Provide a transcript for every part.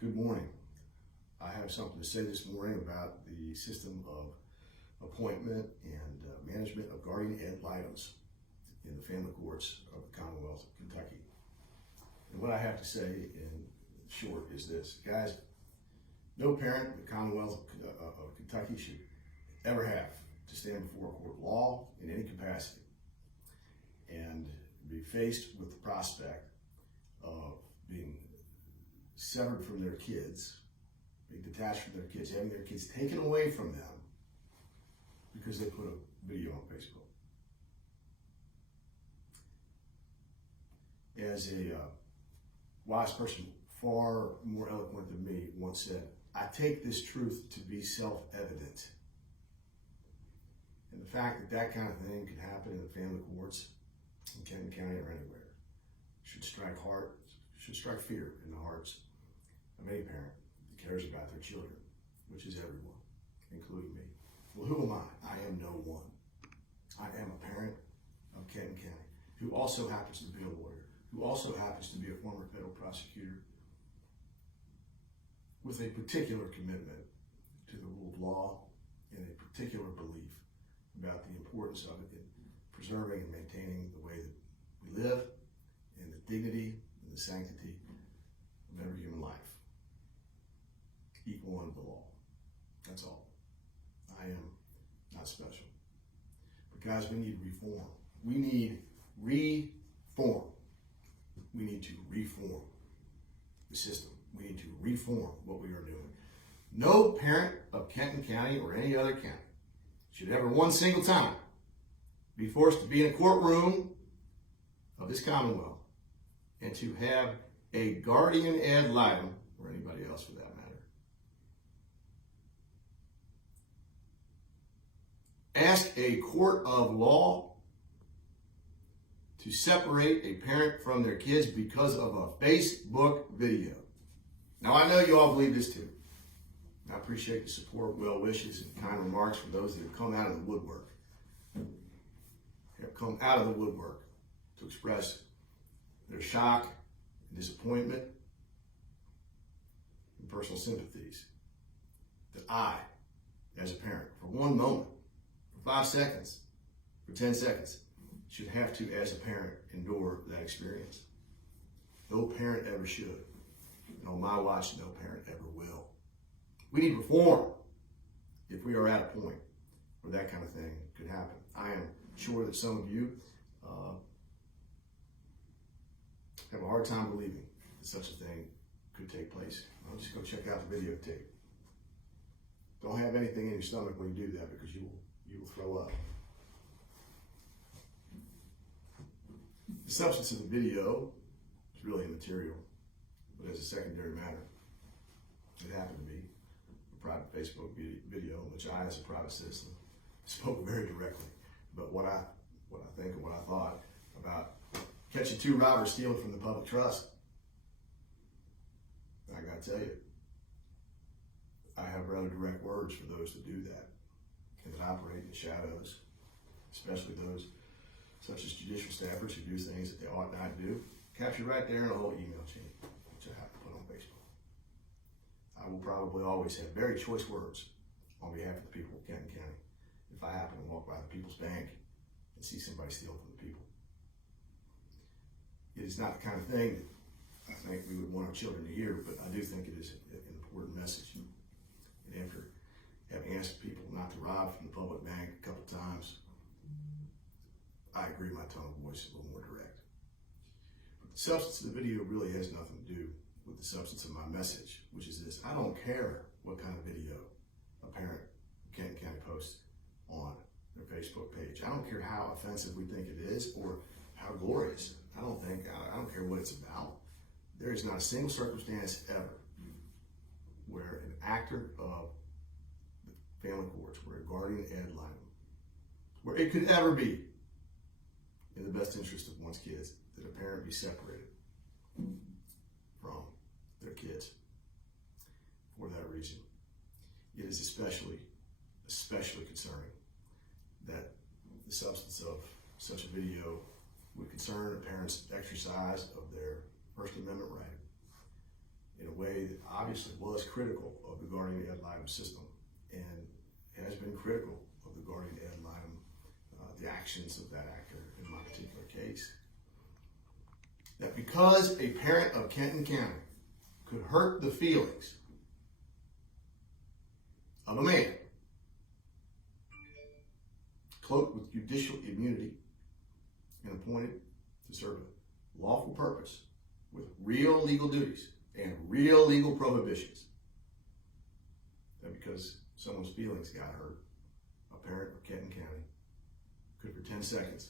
Good morning. I have something to say this morning about the system of appointment and management of guardian ad litems in the family courts of the Commonwealth of Kentucky. And what I have to say in short is this. Guys, no parent in the Commonwealth of Kentucky should ever have to stand before a court of law in any capacity and be faced with the prospect of being severed from their kids, being detached from their kids, having their kids taken away from them because they put a video on Facebook. As a wise person, far more eloquent than me, once said, I take this truth to be self-evident. And the fact that that kind of thing can happen in the family courts in Kenton County or anywhere should strike fear in the hearts of any parent that cares about their children, which is everyone, including me. Well, who am I? I am no one. I am a parent of Kenton County who also happens to be a lawyer, who also happens to be a former federal prosecutor with a particular commitment to the rule of law and a particular belief about the importance of it in preserving and maintaining the way that we live and the dignity and the sanctity of every human life, equal under the law. That's all. I am not special. But guys, we need reform. We need reform. We need to reform the system. We need to reform what we are doing. No parent of Kenton County or any other county should ever one single time be forced to be in a courtroom of this Commonwealth and to have a guardian ad litem, or anybody else for that matter, ask a court of law to separate a parent from their kids because of a Facebook video. Now, I know you all believe this too. I appreciate the support, well wishes, and kind remarks from those that have come out of the woodwork. Have come out of the woodwork to express their shock and disappointment and personal sympathies that I, as a parent, for one moment, for 5 seconds, for 10 seconds, should have to, as a parent, endure that experience. No parent ever should. And on my watch, no parent ever will. We need reform if we are at a point where that kind of thing could happen. I am sure that some of you have a hard time believing that such a thing could take place. I'll just go check out the videotape. Don't have anything in your stomach when you do that because you will throw up. The substance of the video is really immaterial, but as a secondary matter, it happened to be a private Facebook video in which I, as a private citizen, spoke very directly about what I think and what I thought about catching 2 robbers stealing from the public trust. I gotta tell you, I have rather direct words for those that do that and that operate in the shadows, especially those such as judicial staffers who do things that they ought not do, captured right there in a whole email chain, which I have to put on Facebook. I will probably always have very choice words on behalf of the people of Kenton County if I happen to walk by the People's Bank and see somebody stealing from the people. It is not the kind of thing that I think we would want our children to hear, but I do think it is an important message. And after having asked people not to rob from the public bank a couple times, I agree my tone of voice is a little more direct. But the substance of the video really has nothing to do with the substance of my message, which is this. I don't care what kind of video a parent in Kenton County posts on their Facebook page. I don't care how offensive we think it is or how glorious. I don't care what it's about. There is not a single circumstance ever where an actor of the family courts, where a guardian ad litem, where it could ever be in the best interest of one's kids that a parent be separated from their kids for that reason. It is especially concerning that the substance of such a video would concern a parent's exercise of their First Amendment right in a way that obviously obviously was critical of the guardian ad litem system and has been critical of the guardian ad litem, the actions of that actor in my particular case. That because a parent of Kenton County could hurt the feelings of a man cloaked with judicial immunity and appointed to serve a lawful purpose with real legal duties and real legal prohibitions, that because someone's feelings got hurt, a parent of Kenton County could for 10 seconds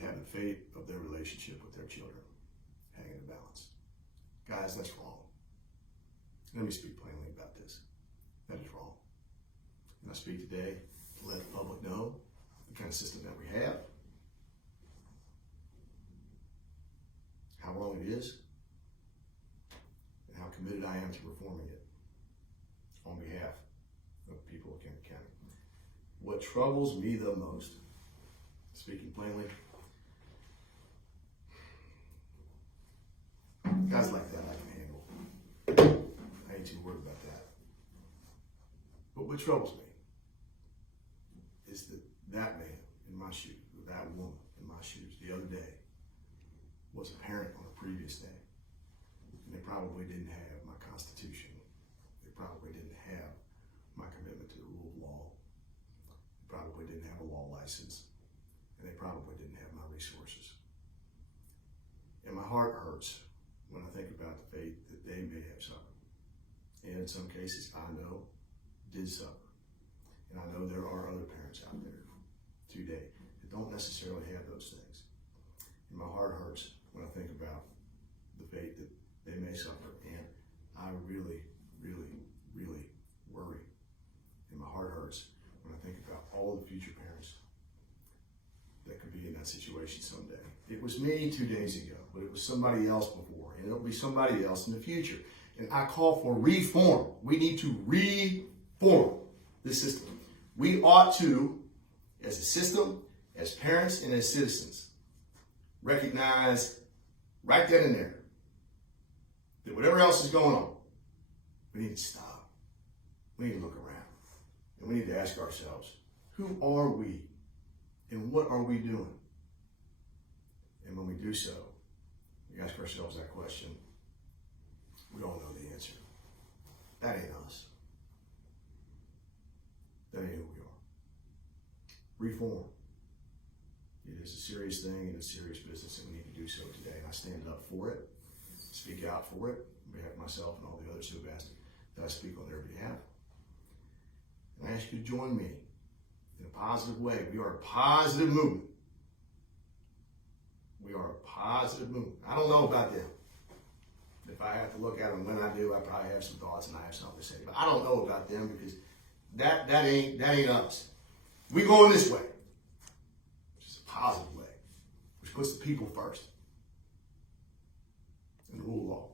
have the fate of their relationship with their children hang in the balance. Guys, that's wrong. Let me speak plainly about this. That is wrong. And I speak today to let the public know the kind of system that we have, how wrong it is, and how committed I am to reforming it on behalf of the people of Kenton County. What troubles me the most, speaking plainly, guys like that I can handle. I ain't too worried about that. But what troubles me is that that man in my shoes, or that woman in my shoes the other day was a parent on a previous day. And they probably didn't have my Constitution. They probably didn't have my commitment to the rule of law. They probably didn't have a law license. And they probably didn't have my resources. And my heart hurts when I think about the fate that they may have suffered. And in some cases, I know, did suffer. And I know there are other parents out there today that don't necessarily have those things. And my heart hurts when I think about the fate that they may suffer. And I really, really, really worry. And my heart hurts when I think about all the future parents that could be in that situation someday. It was me 2 days ago, but it was somebody else before, and it'll be somebody else in the future. And I call for reform. We need to reform this system. We ought to, as a system, as parents and as citizens, recognize right then and there that whatever else is going on, we need to stop. We need to look around. And we need to ask ourselves, who are we? And what are we doing? And when we do so, we ask ourselves that question, we all know the answer. That ain't us. That ain't who we are. Reform. It is a serious thing and a serious business, and we need to do so today. And I stand up for it, speak out for it, on behalf of myself and all the others who have asked that I speak on their behalf. And I ask you to join me in a positive way. We are a positive movement. We are a positive movement. I don't know about them. If I have to look at them when I do, I probably have some thoughts and I have something to say. But I don't know about them because that ain't us. We going this way, which is a positive way, which puts the people first and the rule of law.